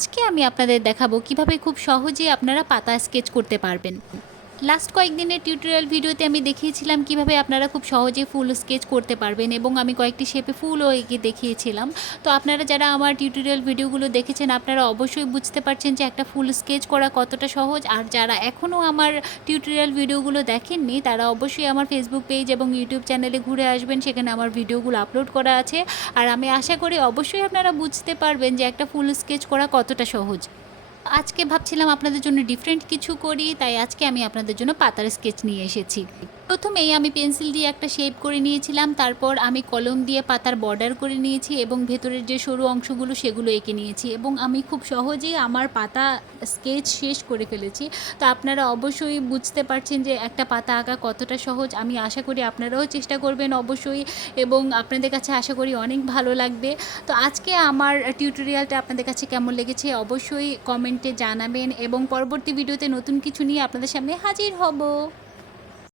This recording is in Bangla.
আজকে আমি আপনাদের দেখাবো কিভাবে খুব সহজেই আপনারা পাতা স্কেচ করতে পারবেন। লাস্ট কয়েকদিনের টিউটোরিয়াল ভিডিওতে আমি দেখিয়েছিলাম কিভাবে আপনারা খুব সহজে ফুল স্কেচ করতে পারবেন এবং আমি কয়েকটি শেপে ফুলও এঁকে দেখিয়েছিলাম। তো আপনারা যারা আমার টিউটোরিয়াল ভিডিওগুলো দেখেছেন আপনারা অবশ্যই বুঝতে পারছেন যে একটা ফুল স্কেচ করা কতটা সহজ। আর যারা এখনও আমার টিউটোরিয়াল ভিডিওগুলো দেখেননি তারা অবশ্যই আমার ফেসবুক পেজ এবং ইউটিউব চ্যানেলে ঘুরে আসবেন, সেখানে আমার ভিডিওগুলো আপলোড করা আছে। আর আমি আশা করি অবশ্যই আপনারা বুঝতে পারবেন যে একটা ফুল স্কেচ করা কতটা সহজ। আজকে ভাবছিলাম আপনাদের জন্য ডিফারেন্ট কিছু করি, তাই আজকে আমি আপনাদের জন্য পাতার স্কেচ নিয়ে এসেছি। প্রথমেই আমি পেন্সিল দিয়ে একটা শেপ করে নিয়েছিলাম, তারপর আমি কলম দিয়ে পাতার বর্ডার করে নিয়েছি এবং ভেতরের যে সরু অংশগুলো সেগুলো এঁকে নিয়েছি এবং আমি খুব সহজেই আমার পাতা স্কেচ শেষ করে ফেলেছি। তো আপনারা অবশ্যই বুঝতে পারছেন যে একটা পাতা আঁকা কতটা সহজ। আমি আশা করি আপনারাও চেষ্টা করবেন অবশ্যই এবং আপনাদের কাছে আশা করি অনেক ভালো লাগবে। তো আজকে আমার টিউটোরিয়ালটা আপনাদের কাছে কেমন লেগেছে অবশ্যই কমেন্টে জানাবেন এবং পরবর্তী ভিডিওতে নতুন কিছু নিয়ে আপনাদের সামনে হাজির হব।